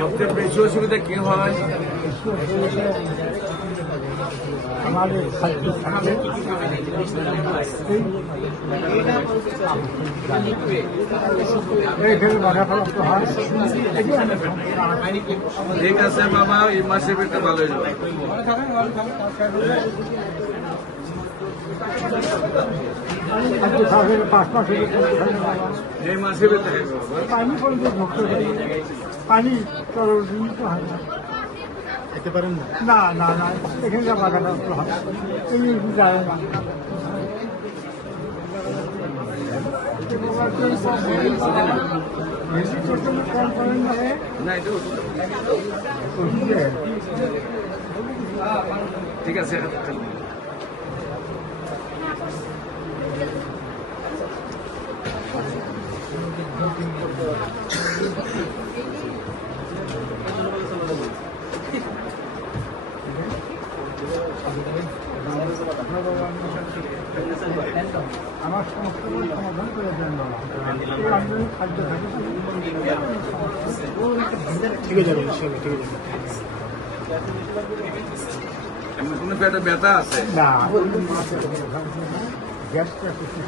সবচেয়ে বেশি অসুবিধা কি হয়? আমাদের খাদ্য থাকে এইখানে বাধা প্রাপ্ত হয়। ঠিক আছে বাবা, এই মাসের ভিতরে ভালো হয়ে যাবে। খাদ্য থাকে 5 মাসের এই মাসের ভিতরে পানি পর্যন্ত ঢুকতে পারে। পানি চলন্ত হয় না, খেতে পারেন না? না না না, এখানকার বাধা প্রাপ্ত হয়, এই যায় না। না, এটা ঠিক আছে। আমার সমস্যাগুলো সমাধান করে দেন বাবা। খাদ্য থাকে ঠিক আছে, যাবে ঠিক আছে। এমন কোনো পেটে ব্যথা আছে? না, গ্যাসটা কিছু